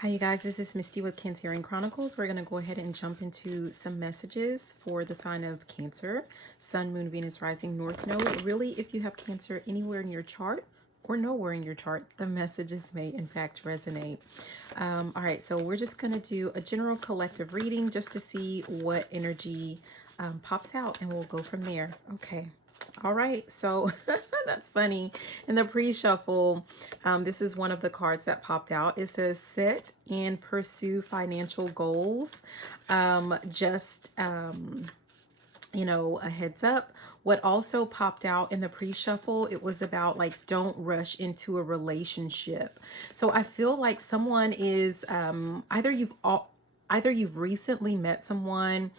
Hi, you guys. This is Misty with Cancerian Chronicles. We're going to go ahead and jump into some messages for the sign of Cancer, Sun, Moon, Venus, Rising, North Node. Really, if you have Cancer anywhere in your chart or nowhere in your chart, the messages may in fact resonate. All right, so we're just going to do a general collective reading just to see what energy pops out, and we'll go from there. Okay. All right, so that's funny. In the pre-shuffle, this is one of the cards that popped out. It says set and pursue financial goals. A heads up. What also popped out in the pre-shuffle, it was about like, don't rush into a relationship. So I feel like someone is either you've recently met someone,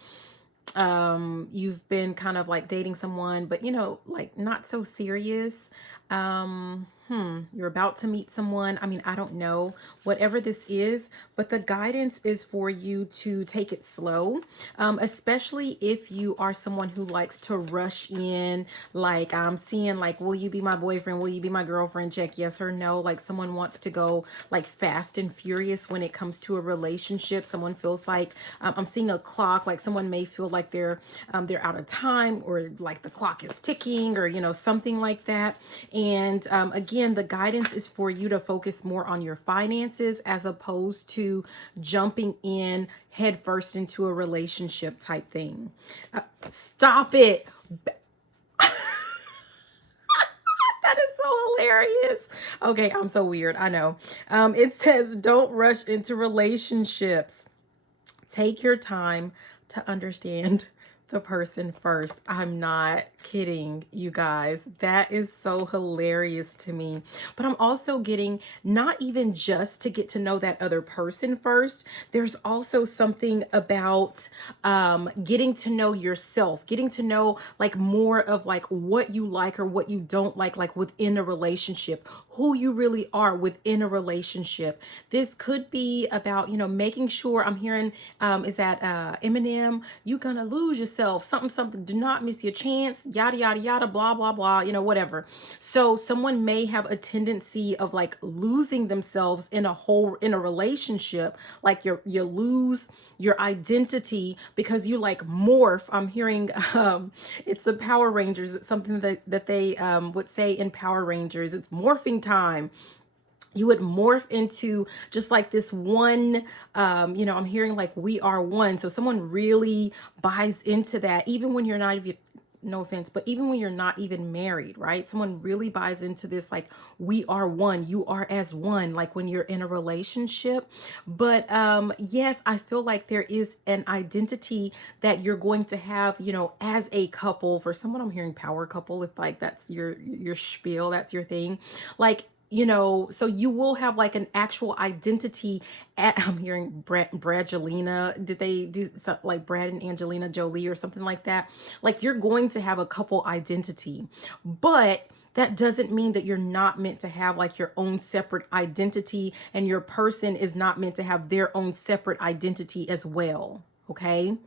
you've been kind of like dating someone, but like not so serious. You're about to meet someone. I mean, I don't know, whatever this is, but the guidance is for you to take it slow, especially if you are someone who likes to rush in. Like I'm seeing like, will you be my boyfriend? Will you be my girlfriend? Check yes or no. Like someone wants to go like fast and furious when it comes to a relationship. Someone feels like I'm seeing a clock, like someone may feel like they're out of time, or like the clock is ticking, or something like that. And again, the guidance is for you to focus more on your finances as opposed to jumping in head first into a relationship type thing. Stop it. That is so hilarious. Okay, I'm so weird. I know. It says don't rush into relationships. Take your time to understand the person first. I'm not kidding, you guys. That is so hilarious to me. But I'm also getting not even just to get to know that other person first. There's also something about getting to know yourself, getting to know like more of like what you like or what you don't like within a relationship, who you really are within a relationship. This could be about, making sure. I'm hearing, is that Eminem, you gonna lose yourself, something, do not miss your chance, yada, yada, yada, blah, blah, blah, whatever. So someone may have a tendency of like losing themselves in a relationship. Like you lose your identity because you like morph. I'm hearing it's the Power Rangers. It's something that they would say in Power Rangers. It's morphing time. You would morph into just like this one, I'm hearing like we are one. So someone really buys into that, even when you're not even, no offense, but even when you're not even married, right? Someone really buys into this, like we are one, you are as one, like when you're in a relationship. But yes, I feel like there is an identity that you're going to have, as a couple. For someone, I'm hearing power couple, if like that's your spiel, that's your thing. Like, so you will have like an actual identity I'm hearing Bradgelina. Did they do something like Brad and Angelina Jolie or something like that? Like you're going to have a couple identity, but that doesn't mean that you're not meant to have like your own separate identity, and your person is not meant to have their own separate identity as well. Okay.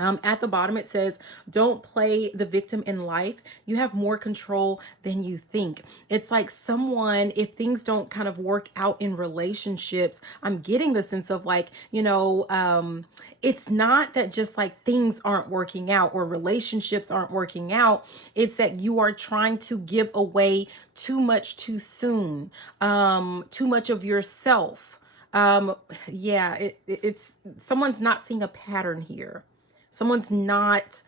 At the bottom, it says, don't play the victim in life. You have more control than you think. It's like someone, if things don't kind of work out in relationships, I'm getting the sense of like, it's not that just like things aren't working out or relationships aren't working out. It's that you are trying to give away too much too soon, too much of yourself. It's someone's not seeing a pattern here. Someone's not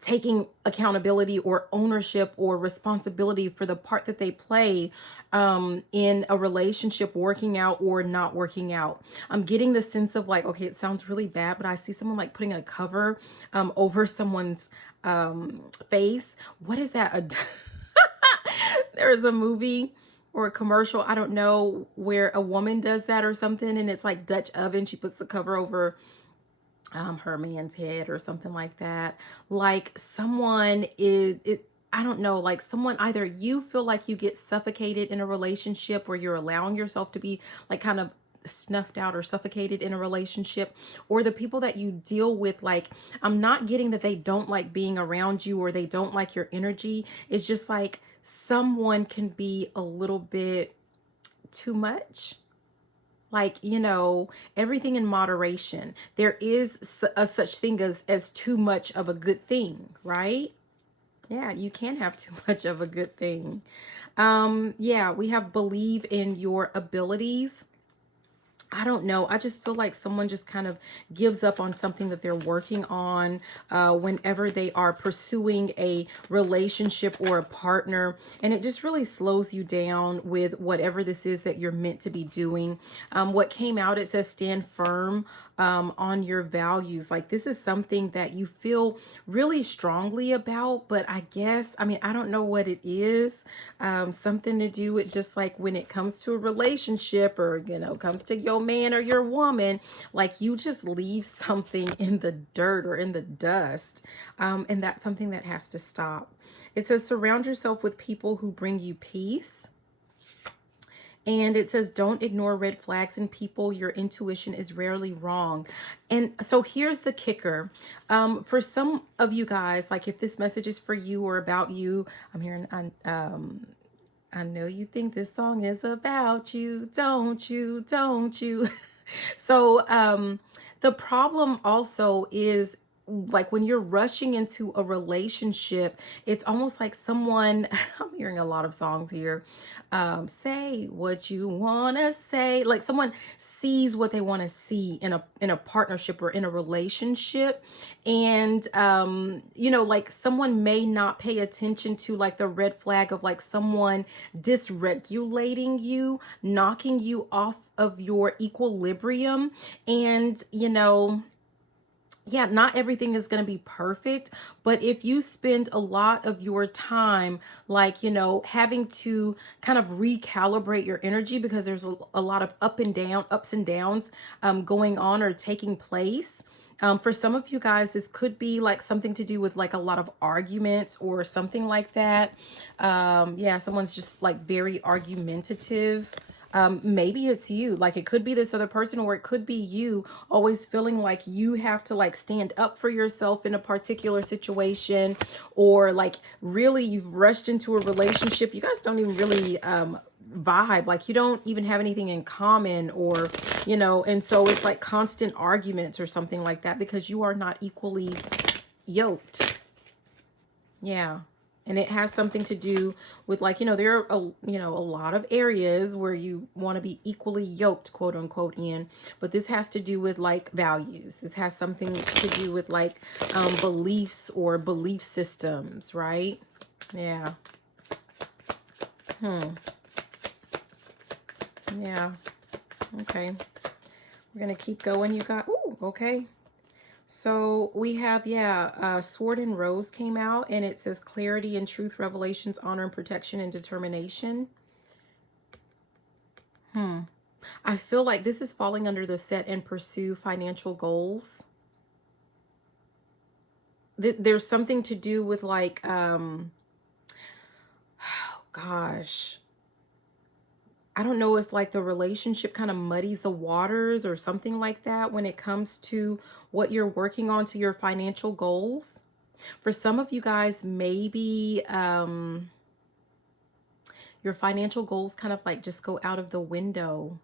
taking accountability or ownership or responsibility for the part that they play in a relationship working out or not working out. I'm getting the sense of like, okay, it sounds really bad, but I see someone like putting a cover over someone's face. What is that? There is a movie or a commercial, I don't know, where a woman does that or something, and it's like Dutch oven. She puts the cover over her man's head or something like that. Like someone is it, I don't know, like someone, either you feel like you get suffocated in a relationship, or you're allowing yourself to be like kind of snuffed out or suffocated in a relationship, or the people that you deal with, like I'm not getting that they don't like being around you or they don't like your energy. It's just like someone can be a little bit too much. Like, everything in moderation. There is a such thing as too much of a good thing, right? Yeah, you can have too much of a good thing. Yeah, we have believe in your abilities. I don't know. I just feel like someone just kind of gives up on something that they're working on whenever they are pursuing a relationship or a partner. And it just really slows you down with whatever this is that you're meant to be doing. What came out, it says stand firm on your values. Like this is something that you feel really strongly about, but I mean, I don't know what it is. Something to do with just like when it comes to a relationship or, comes to your man or your woman, like you just leave something in the dirt or in the dust. And that's something that has to stop. It says surround yourself with people who bring you peace. And it says, don't ignore red flags in people. Your intuition is rarely wrong. And so here's the kicker. For some of you guys, like if this message is for you or about you, I'm hearing, I know you think this song is about you, don't you? Don't you? So the problem also is like when you're rushing into a relationship, it's almost like someone, I'm hearing a lot of songs here, say what you want to say. Like someone sees what they want to see in a partnership or in a relationship. And like someone may not pay attention to like the red flag of like someone dysregulating you, knocking you off of your equilibrium. And yeah, not everything is going to be perfect, but if you spend a lot of your time, like, having to kind of recalibrate your energy because there's a lot of ups and downs going on or taking place. For some of you guys, this could be like something to do with like a lot of arguments or something like that. Yeah, someone's just like very argumentative. Maybe it's you, like it could be this other person, or it could be you always feeling like you have to like stand up for yourself in a particular situation, or like really you've rushed into a relationship. You guys don't even really vibe, like you don't even have anything in common, or and so it's like constant arguments or something like that because you are not equally yoked. Yeah. And it has something to do with like, there are a lot of areas where you want to be equally yoked, quote unquote, in, but this has to do with like values. This has something to do with like beliefs or belief systems, right? Yeah. Yeah. Okay. We're going to keep going. You got, ooh, okay. So we have, yeah, Sword and Rose came out, and it says clarity and truth, revelations, honor and protection and determination. I feel like this is falling under the set and pursue financial goals. There's something to do with like, oh gosh, I don't know if like the relationship kind of muddies the waters or something like that when it comes to what you're working on to your financial goals. For some of you guys, maybe your financial goals kind of like just go out of the window.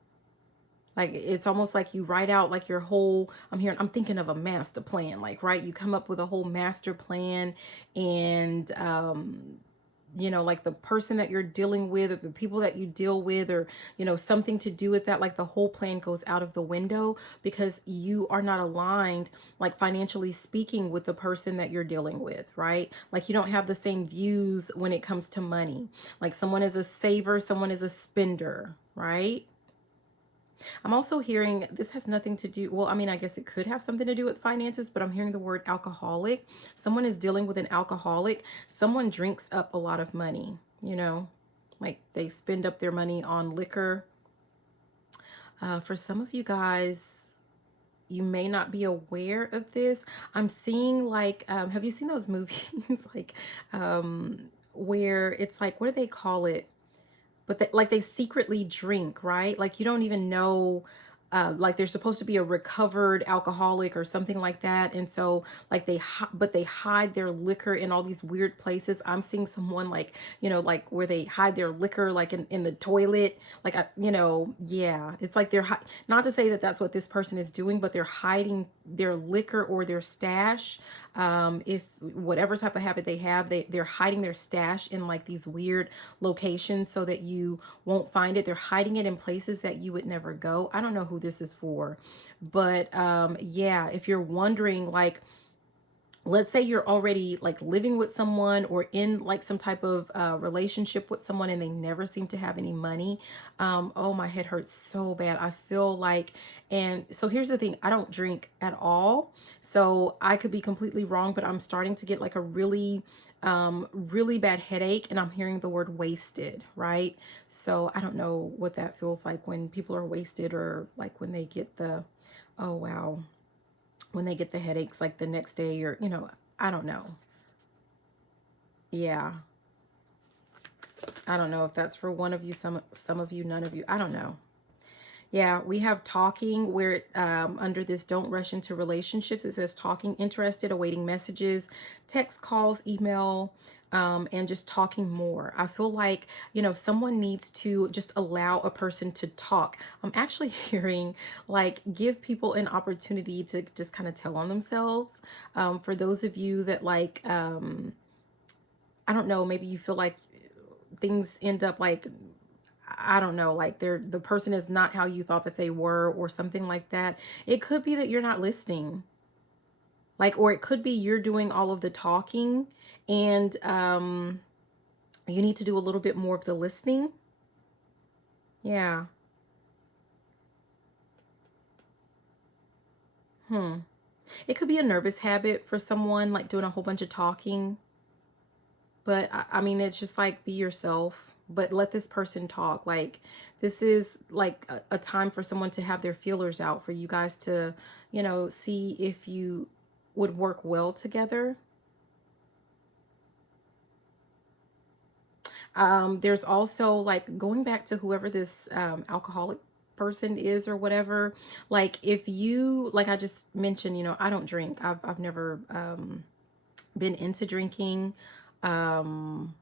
Like it's almost like you write out like your whole, I'm thinking of a master plan, like, right? You come up with a whole master plan, and like the person that you're dealing with or the people that you deal with, or something to do with that, like the whole plan goes out of the window because you are not aligned, like financially speaking, with the person that you're dealing with, right? Like you don't have the same views when it comes to money. Like someone is a saver, someone is a spender, right? I'm also hearing this has nothing to do, well, I mean, I guess it could have something to do with finances, but I'm hearing the word alcoholic. Someone is dealing with an alcoholic. Someone drinks up a lot of money, like they spend up their money on liquor. For some of you guys, you may not be aware of this. I'm seeing like, have you seen those movies like where it's like, what do they call it? But like they secretly drink, right? Like you don't even know like they're supposed to be a recovered alcoholic or something like that, and so like but they hide their liquor in all these weird places. I'm seeing someone like, like where they hide their liquor like in the toilet, like yeah, it's like not to say that that's what this person is doing, but they're hiding their liquor or their stash. If whatever type of habit they have, they're hiding their stash in like these weird locations so that you won't find it. They're hiding it in places that you would never go. I don't know who this is for, but yeah, if you're wondering, like, let's say you're already like living with someone or in like some type of relationship with someone and they never seem to have any money. Oh, my head hurts so bad. I feel like, and so here's the thing, I don't drink at all. So I could be completely wrong, but I'm starting to get like a really bad headache, and I'm hearing the word wasted, right? So I don't know what that feels like when people are wasted, or like when they get oh wow, when they get the headaches like the next day, or I don't know. Yeah, I don't know if that's for one of you, some of you, none of you, I don't know. Yeah, we have talking where under this don't rush into relationships, it says talking, interested, awaiting messages, text, calls, email, and just talking more. I feel like, someone needs to just allow a person to talk. I'm actually hearing like give people an opportunity to just kind of tell on themselves. For those of you that like, I don't know, maybe you feel like things end up like, I don't know, like the person is not how you thought that they were or something like that. It could be that you're not listening. Like, or it could be you're doing all of the talking, and you need to do a little bit more of the listening. Yeah. Hmm. It could be a nervous habit for someone, like doing a whole bunch of talking. But I mean, it's just like be yourself, but let this person talk. Like, this is like a time for someone to have their feelers out, for you guys to, see if you would work well together. There's also like going back to whoever this alcoholic person is or whatever. Like, if you, like I just mentioned, I don't drink. I've never been into drinking. Um,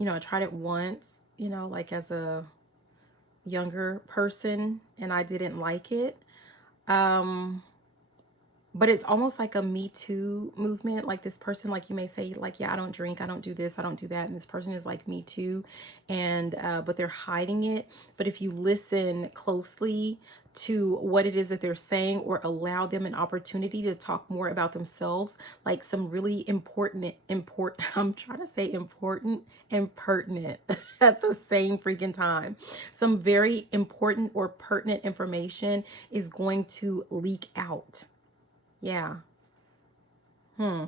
I tried it once, like as a younger person, and I didn't like it. Um, but it's almost like a Me Too movement. Like, this person, like, you may say, like, yeah, I don't drink, I don't do this, I don't do that. And this person is like Me Too. And, but they're hiding it. But if you listen closely to what it is that they're saying, or allow them an opportunity to talk more about themselves, like some really I'm trying to say important and pertinent at the same freaking time. Some very important or pertinent information is going to leak out. Yeah. Hmm.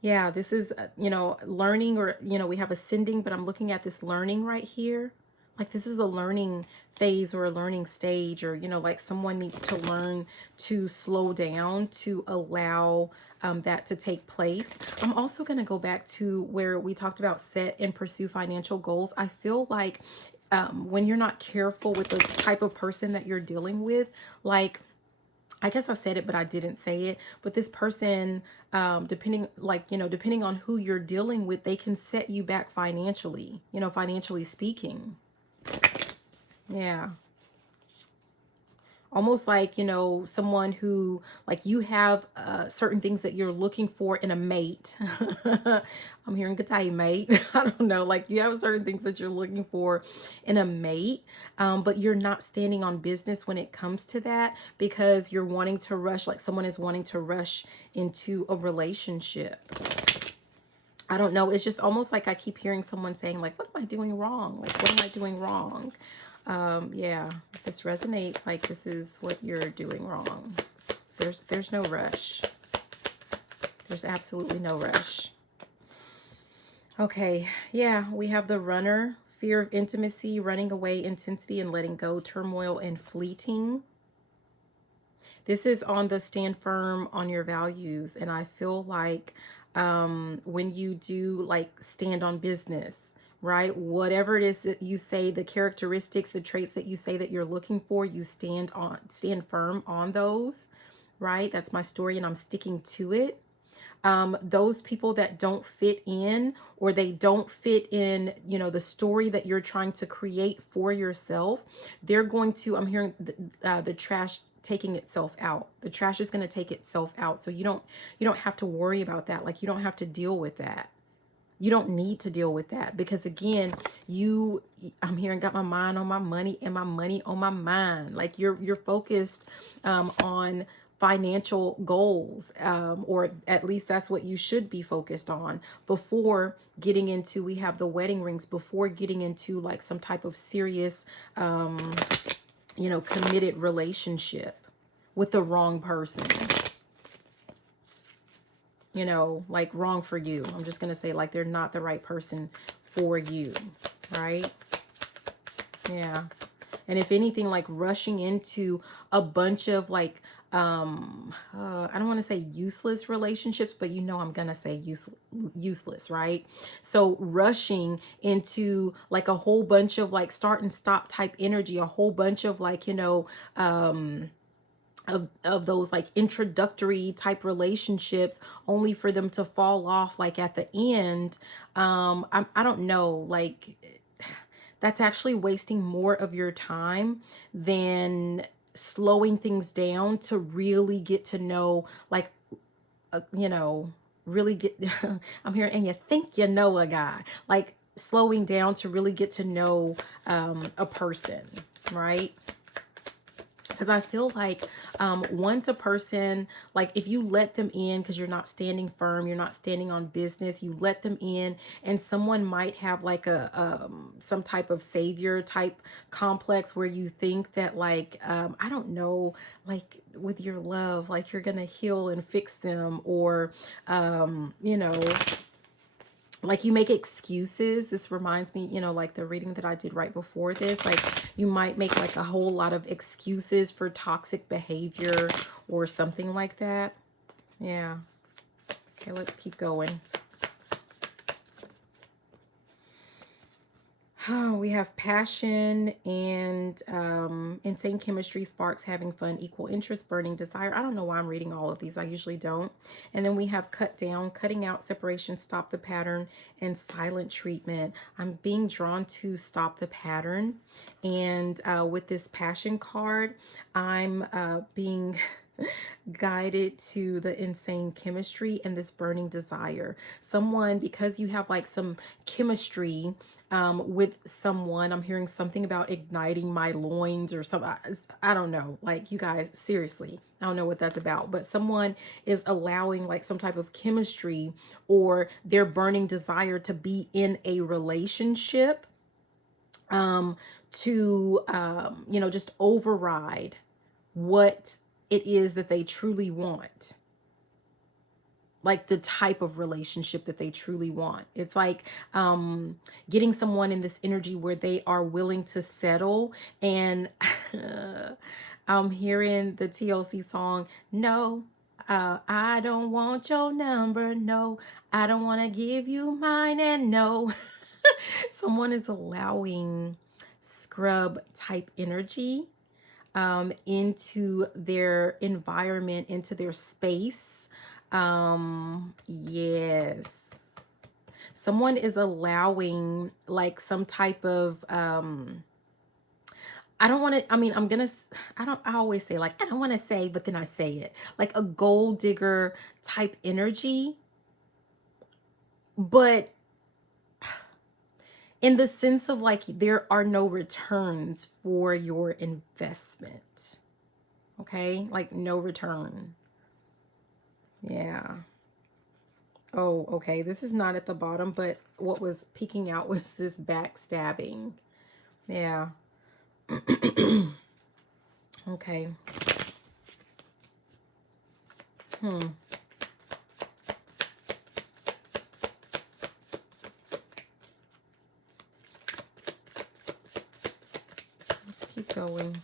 Yeah, this is, learning, or, we have ascending, but I'm looking at this learning right here. Like, this is a learning phase or a learning stage, or, like someone needs to learn to slow down to allow that to take place. I'm also going to go back to where we talked about set and pursue financial goals. I feel like when you're not careful with the type of person that you're dealing with, like, I guess I said it, but I didn't say it. But this person, depending on who you're dealing with, they can set you back financially, financially speaking. Yeah. Almost like, someone who, like, you have certain things that you're looking for in a mate. I'm hearing Katai mate. I don't know. Like, you have certain things that you're looking for in a mate, but you're not standing on business when it comes to that, because you're wanting to rush, like someone is wanting to rush into a relationship. I don't know. It's just almost like I keep hearing someone saying, like, what am I doing wrong? Like, what am I doing wrong? Yeah, if this resonates, like, this is what you're doing wrong. There's no rush. There's absolutely no rush. Okay, yeah, we have the runner, fear of intimacy, running away, intensity and letting go, turmoil and fleeting. This is on the stand firm on your values. And I feel like when you do like stand on business, right? Whatever it is that you say, the characteristics, the traits that you say that you're looking for, you stand firm on those, right? That's my story and I'm sticking to it. Those people that don't fit in, or they don't fit in, you know, the story that you're trying to create for yourself, they're going to, I'm hearing the trash taking itself out. The trash is going to take itself out. So you don't have to worry about that. Like, you don't have to deal with that. You don't need to deal with that, because again, I'm hearing, got my mind on my money and my money on my mind. Like, you're focused on financial goals, or at least that's what you should be focused on before getting into, we have the wedding rings, before getting into like some type of serious, committed relationship with the wrong person. Like, wrong for you. I'm just going to say, like, they're not the right person for you, right? Yeah. And if anything, like, rushing into a bunch of like, I don't want to say useless relationships, but I'm going to say useless, right? So rushing into like a whole bunch of like start and stop type energy, a whole bunch of like, of those like introductory type relationships, only for them to fall off like at the end. I don't know, like, that's actually wasting more of your time than slowing things down to really get to know, like, really get I'm here, and you think you know a guy, like slowing down to really get to know a person, right? Because I feel like once a person, like if you let them in, because you're not standing firm, you're not standing on business, you let them in, and someone might have like some type of savior type complex where you think that like, I don't know, like with your love, like you're going to heal and fix them, or, like you make excuses. This reminds me, like the reading that I did right before this, like you might make like a whole lot of excuses for toxic behavior or something like that. Yeah. Okay, let's keep going. We have passion and insane chemistry, sparks, having fun, equal interest, burning desire. I don't know why I'm reading all of these. I usually don't. And then we have cut down, cutting out, separation, stop the pattern, and silent treatment. I'm being drawn to stop the pattern. And with this passion card, I'm being guided to the insane chemistry and this burning desire. Someone, because you have like some chemistry with someone, I'm hearing something about igniting my loins or something. I don't know. Like, you guys, seriously, I don't know what that's about. But someone is allowing like some type of chemistry or their burning desire to be in a relationship to, just override what it is that they truly want. Like the type of relationship that they truly want. It's like getting someone in this energy where they are willing to settle. And I'm hearing the TLC song, no, I don't want your number. No, I don't want to give you mine. And no, someone is allowing scrub type energy into their environment, into their space. Yes. Someone is allowing like some type of, I don't want to, I always say like, I don't want to say, but then I say it, like a gold digger type energy, but in the sense of like, there are no returns for your investment. Okay. Like no return. Yeah. Oh, okay. This is not at the bottom, but what was peeking out was this backstabbing. Yeah. Okay. Let's keep going.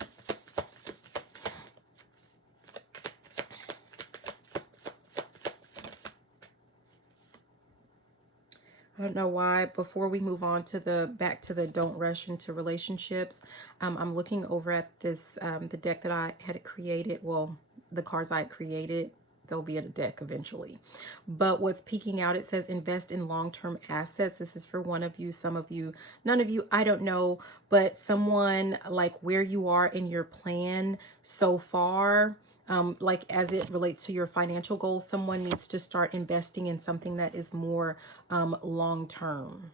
I don't know why. Before we move on to the back to the don't rush into relationships, I'm looking over at this the deck that I had created. Well, the cards I had created. They'll be in a deck eventually. But what's peeking out, it says invest in long-term assets. This is for one of you, some of you, none of you, I don't know, but someone like where you are in your plan so far. Like as it relates to your financial goals, someone needs to start investing in something that is more long term.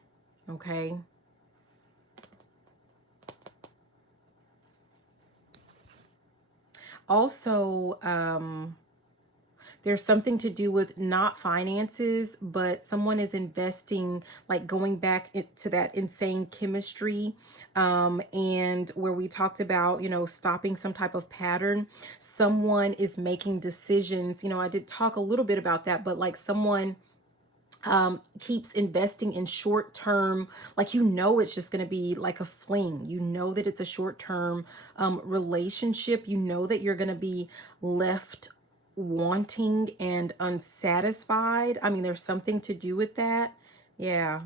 Okay. Also, there's something to do with not finances, but someone is investing, like going back into that insane chemistry. And where we talked about, stopping some type of pattern, someone is making decisions. I did talk a little bit about that, but like someone keeps investing in short term, like it's just going to be like a fling. That it's a short term relationship. That you're going to be left wanting and unsatisfied. I mean, there's something to do with that. Yeah.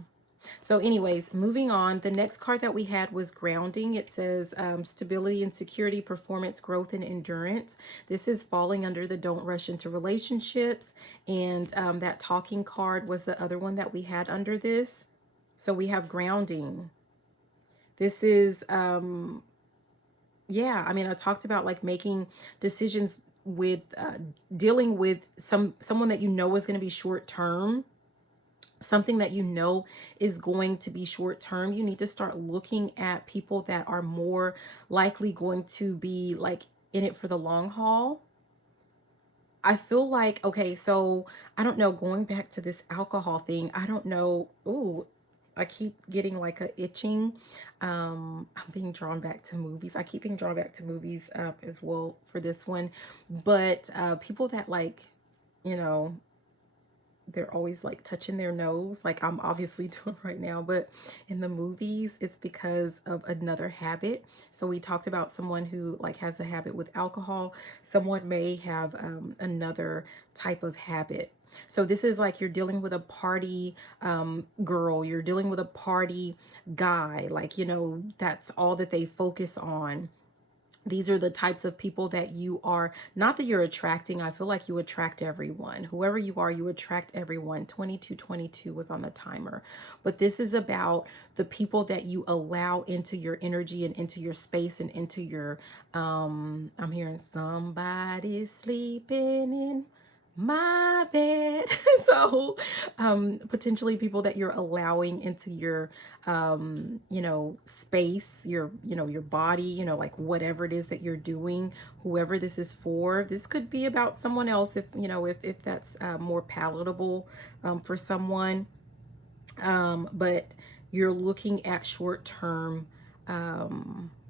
So anyways, moving on, the next card that we had was grounding. It says stability and security, performance, growth, and endurance. This is falling under the don't rush into relationships. And that talking card was the other one that we had under this. So we have grounding. This is, yeah, I mean, I talked about like making decisions with dealing with someone that is going to be short term, something that is going to be short term. You need to start looking at people that are more likely going to be like in it for the long haul. I feel like, okay, so I don't know, going back to this alcohol thing, I don't know. Ooh, I keep getting like a itching. I'm being drawn back to movies. I keep being drawn back to movies as well for this one. But people that like, you know, they're always like touching their nose, like I'm obviously doing right now, but in the movies it's because of another habit. So we talked about someone who like has a habit with alcohol. Someone may have another type of habit. So this is like you're dealing with a party girl, you're dealing with a party guy, like that's all that they focus on. These are the types of people that you are, not that you're attracting. I feel like you attract everyone. Whoever you are, you attract everyone. 2222 was on the timer. But this is about the people that you allow into your energy and into your space and into your, I'm hearing somebody sleeping in my bed. So potentially people that you're allowing into your space, your body, like whatever it is that you're doing, whoever this is for. This could be about someone else if if that's more palatable for someone. But you're looking at short-term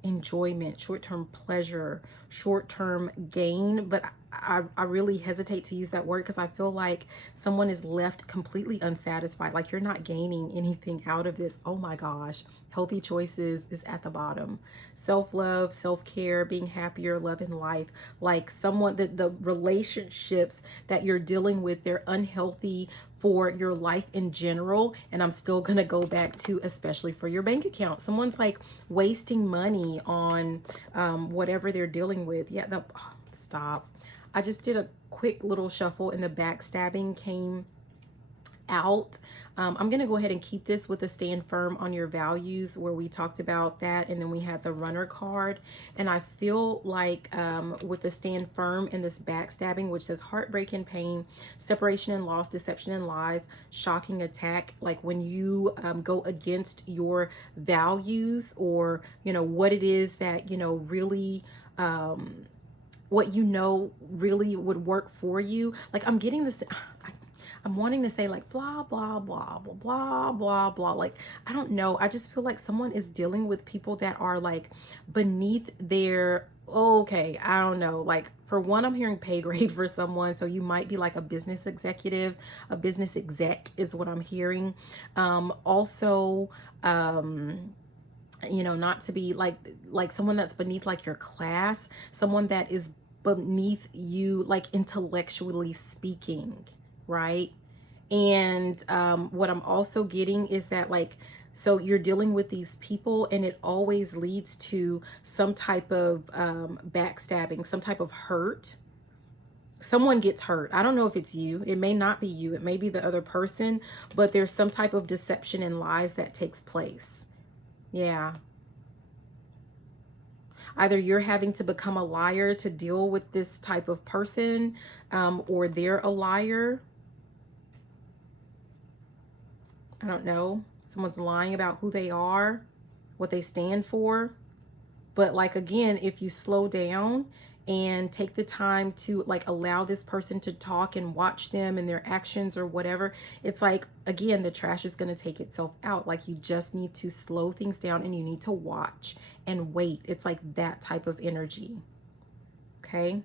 enjoyment, short-term pleasure, short-term gain. But I really hesitate to use that word because I feel like someone is left completely unsatisfied. Like you're not gaining anything out of this. Oh my gosh. Healthy choices is at the bottom. Self-love, self-care, being happier, loving life. Like someone that the relationships that you're dealing with, they're unhealthy for your life in general. And I'm still going to go back to, especially for your bank account. Someone's like wasting money on whatever they're dealing with. Yeah, stop. I just did a quick little shuffle and the backstabbing came out. I'm going to go ahead and keep this with a stand firm on your values, where we talked about that. And then we had the runner card. And I feel like with the stand firm and this backstabbing, which says heartbreak and pain, separation and loss, deception and lies, shocking attack, like when you go against your values, or what it is that really what really would work for you. Like I'm getting this, I'm wanting to say like blah blah blah blah blah blah blah, like I don't know, I just feel like someone is dealing with people that are like beneath their, okay, I don't know, like for one, I'm hearing pay grade for someone. So you might be like a business executive, a business exec is what I'm hearing. Also not to be like someone that's beneath like your class, someone that is beneath you, like intellectually speaking, right? And what I'm also getting is that, like, so you're dealing with these people and it always leads to some type of backstabbing, some type of hurt. Someone gets hurt. I don't know if it's you. It may not be you. It may be the other person, but there's some type of deception and lies that takes place. Yeah. Either you're having to become a liar to deal with this type of person, or they're a liar. I don't know. Someone's lying about who they are, what they stand for. But like, again, if you slow down and take the time to like allow this person to talk and watch them and their actions or whatever, it's like, again, the trash is going to take itself out. Like, you just need to slow things down and you need to watch and wait. It's like that type of energy. Okay.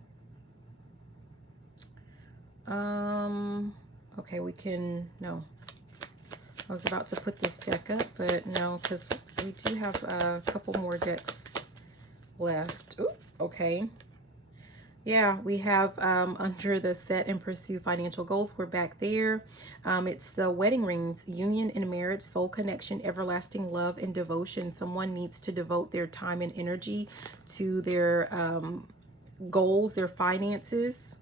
Okay, we can, no. I was about to put this deck up, but no, because we do have a couple more decks left. Ooh, okay. Yeah, we have under the set and pursue financial goals. We're back there. It's the wedding rings, union and marriage, soul connection, everlasting love and devotion. Someone needs to devote their time and energy to their goals, their finances,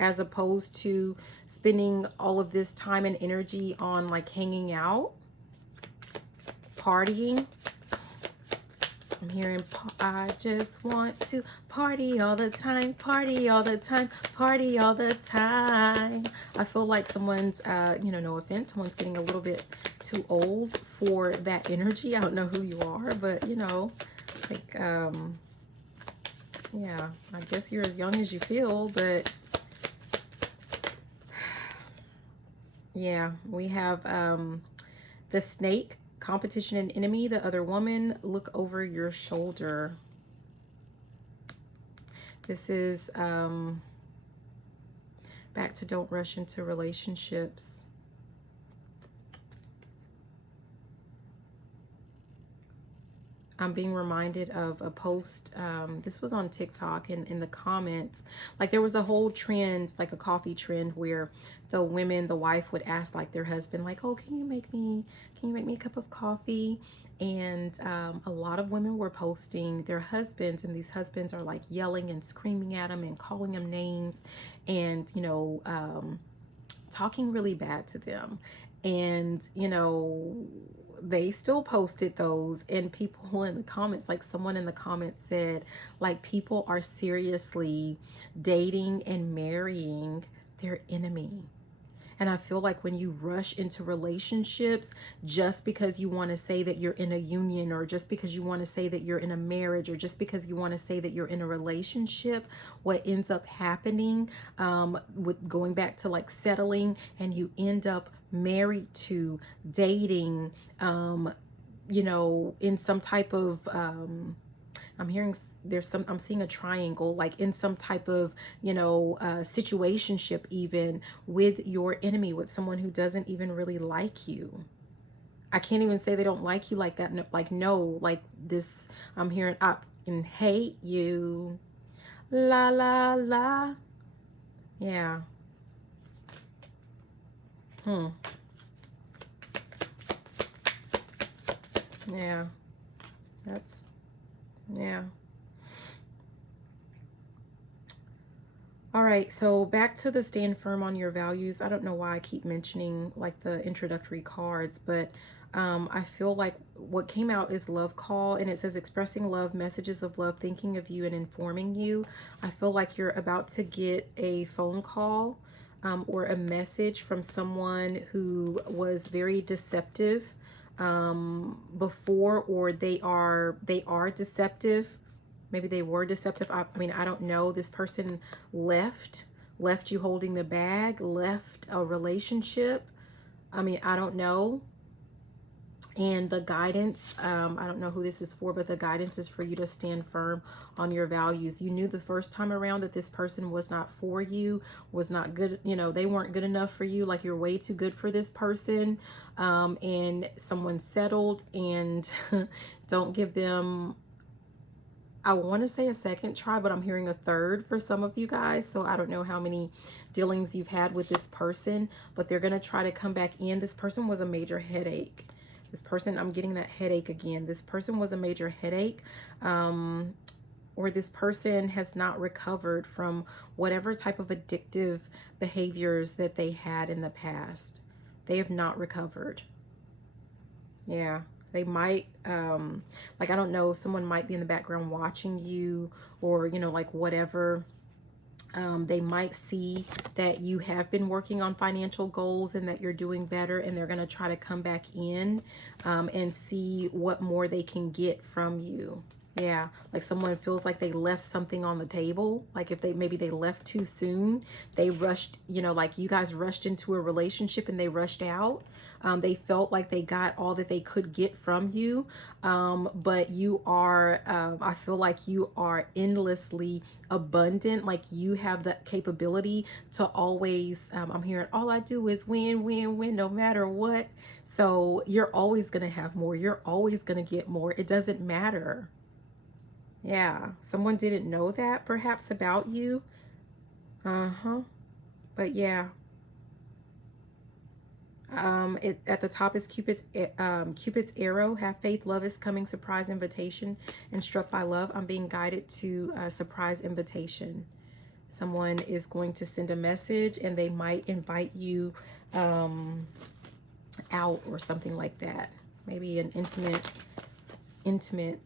as opposed to spending all of this time and energy on like hanging out, partying. I'm hearing, I just want to party all the time, party all the time, party all the time. I feel like someone's, you know, no offense, someone's getting a little bit too old for that energy. I don't know who you are, but you know, like, yeah, I guess you're as young as you feel, but yeah, we have the snake, competition and enemy, the other woman, look over your shoulder. This is back to don't rush into relationships. I'm being reminded of a post, this was on TikTok, and in the comments, like there was a whole trend, like a coffee trend, where the women, the wife would ask like their husband, like, oh, can you make me a cup of coffee? And a lot of women were posting their husbands, and these husbands are like yelling and screaming at them and calling them names, and, you know, talking really bad to them. And, you know, they still posted those, and people in the comments, like someone in the comments said, like, people are seriously dating and marrying their enemy. And I feel like when you rush into relationships just because you want to say that you're in a union, or just because you want to say that you're in a marriage, or just because you want to say that you're in a relationship, what ends up happening with going back to like settling, and you end up married to, dating, you know, in some type of I'm hearing I'm seeing a triangle, like in some type of, you know, situationship, even with your enemy, with someone who doesn't even really like you. I can't even say they don't like you like that. No, like, no, like this, I'm hearing, I can hate you. La, la, la. Yeah. Yeah. That's, yeah. All right, so back to the stand firm on your values. I don't know why I keep mentioning like the introductory cards, but I feel like what came out is love call, and it says expressing love, messages of love, thinking of you and informing you. I feel like you're about to get a phone call or a message from someone who was very deceptive before, or they are deceptive. Maybe they were deceptive. I mean, I don't know. This person left you holding the bag, left a relationship. I mean, I don't know. And the guidance, I don't know who this is for, but the guidance is for you to stand firm on your values. You knew the first time around that this person was not for you, was not good. You know, they weren't good enough for you. Like, you're way too good for this person. And someone settled, and don't give them I want to say a second try, but I'm hearing a third for some of you guys. So I don't know how many dealings you've had with this person, but they're going to try to come back in. This person was a major headache. This person, I'm getting that headache again. This person was a major headache. Or this person has not recovered from whatever type of addictive behaviors that they had in the past. They have not recovered. Yeah, they might, like, I don't know, someone might be in the background watching you, or, you know, like whatever. They might see that you have been working on financial goals and that you're doing better, and they're going to try to come back in and see what more they can get from you. Yeah, like someone feels like they left something on the table. Like if maybe they left too soon, they rushed, you know, like you guys rushed into a relationship and they rushed out. They felt like they got all that they could get from you. But you are, I feel like you are endlessly abundant. Like you have the capability to always, I'm hearing all I do is win, win, win, no matter what. So you're always going to have more. You're always going to get more. It doesn't matter. Yeah, someone didn't know that perhaps about you. Uh-huh. But yeah, at the top is Cupid's arrow. Have faith, love is coming, surprise invitation, and struck by love. I'm being guided to a surprise invitation. Someone is going to send a message and they might invite you out or something like that. Maybe an intimate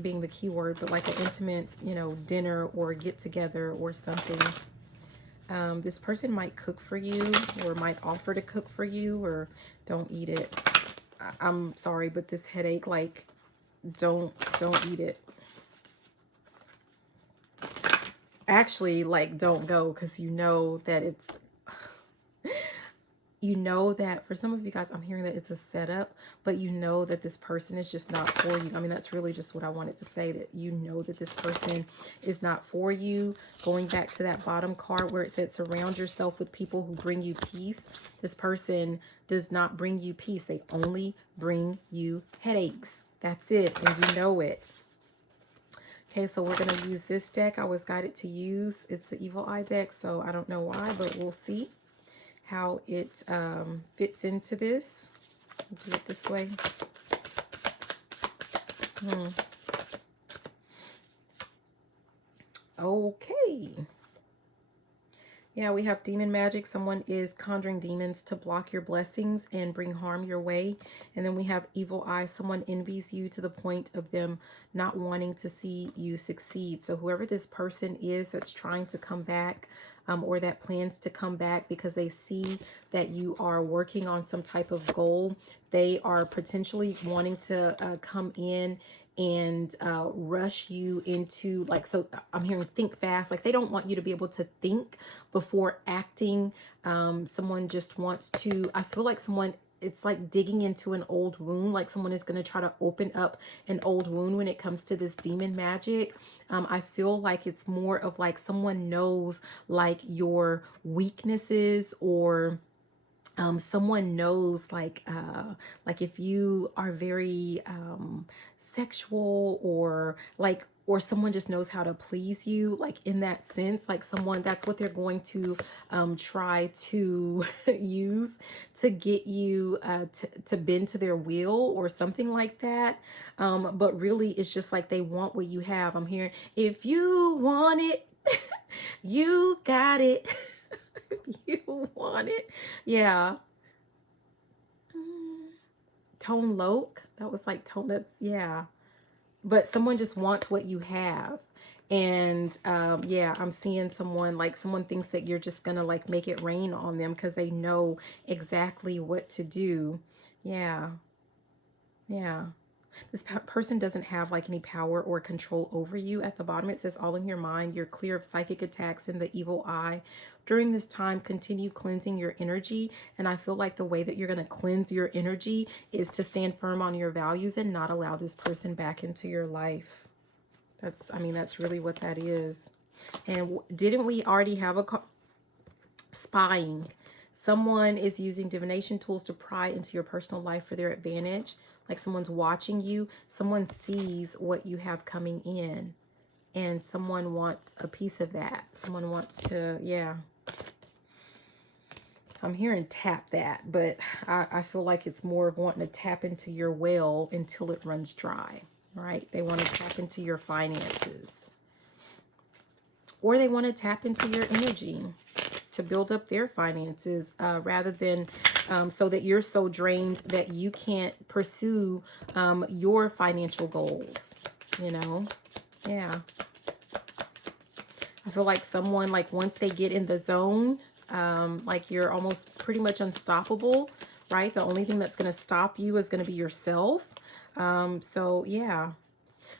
being the key word, but like an intimate, you know, dinner or get together or something. This person might cook for you or might offer to cook for you, or don't eat it. I'm sorry, but this headache, like, don't eat it. Actually, like, don't go, because you know that it's, you know that for some of you guys, I'm hearing that it's a setup, but you know that this person is just not for you. I mean, that's really just what I wanted to say, that you know that this person is not for you. Going back to that bottom card where it said surround yourself with people who bring you peace. This person does not bring you peace. They only bring you headaches. That's it. And you know it. Okay, so we're going to use this deck I was guided to use. It's the Evil Eye deck, so I don't know why, but we'll see how it fits into this. Do it this way. Okay. Yeah, we have demon magic. Someone is conjuring demons to block your blessings and bring harm your way. And then we have evil eye. Someone envies you to the point of them not wanting to see you succeed. So whoever this person is that's trying to come back, or that plans to come back because they see that you are working on some type of goal, they are potentially wanting to come in and rush you into, like, so I'm hearing think fast. Like they don't want you to be able to think before acting. Someone just wants to, I feel like someone, it's like digging into an old wound. Like someone is going to try to open up an old wound when it comes to this demon magic. I feel like it's more of like someone knows like your weaknesses, or someone knows like if you are very sexual, or like, or someone just knows how to please you, like in that sense, like someone, that's what they're going to try to use to get you to bend to their will or something like that. But really it's just like they want what you have. I'm hearing, if you want it, you got it. If you want it. Yeah. Tone Loc. That was like tone. That's, yeah. But someone just wants what you have. And yeah, I'm seeing someone, like someone thinks that you're just gonna like make it rain on them because they know exactly what to do. Yeah. Yeah. This person doesn't have like any power or control over you. At the bottom it says all in your mind. You're clear of psychic attacks and the evil eye. During this time, continue cleansing your energy. And I feel like the way that you're going to cleanse your energy is to stand firm on your values and not allow this person back into your life. That's, I mean, that's really what that is. And didn't we already have a spying? Someone is using divination tools to pry into your personal life for their advantage. Like someone's watching you. Someone sees what you have coming in. and someone wants a piece of that. Someone wants to, yeah. I'm hearing tap that, but I feel like it's more of wanting to tap into your well until it runs dry, right? They want to tap into your finances, or they want to tap into your energy to build up their finances, rather than so that you're so drained that you can't pursue your financial goals, you know? Yeah. I feel like someone, like once they get in the zone, like you're almost pretty much unstoppable, right? The only thing that's going to stop you is going to be yourself. So yeah.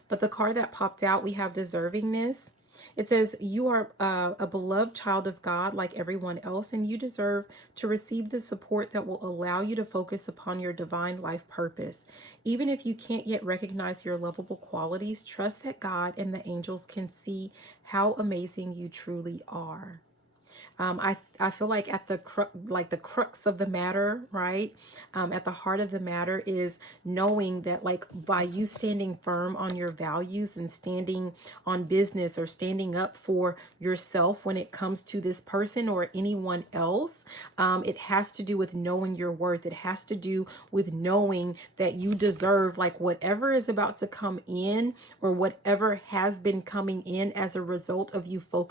But the card that popped out, we have deservingness. It says you are a beloved child of God like everyone else, and you deserve to receive the support that will allow you to focus upon your divine life purpose. Even if you can't yet recognize your lovable qualities, trust that God and the angels can see how amazing you truly are. I feel like at the crux of the matter, right? At the heart of the matter is knowing that, like, by you standing firm on your values and standing on business or standing up for yourself when it comes to this person or anyone else, it has to do with knowing your worth. It has to do with knowing that you deserve, like, whatever is about to come in or whatever has been coming in as a result of you focusing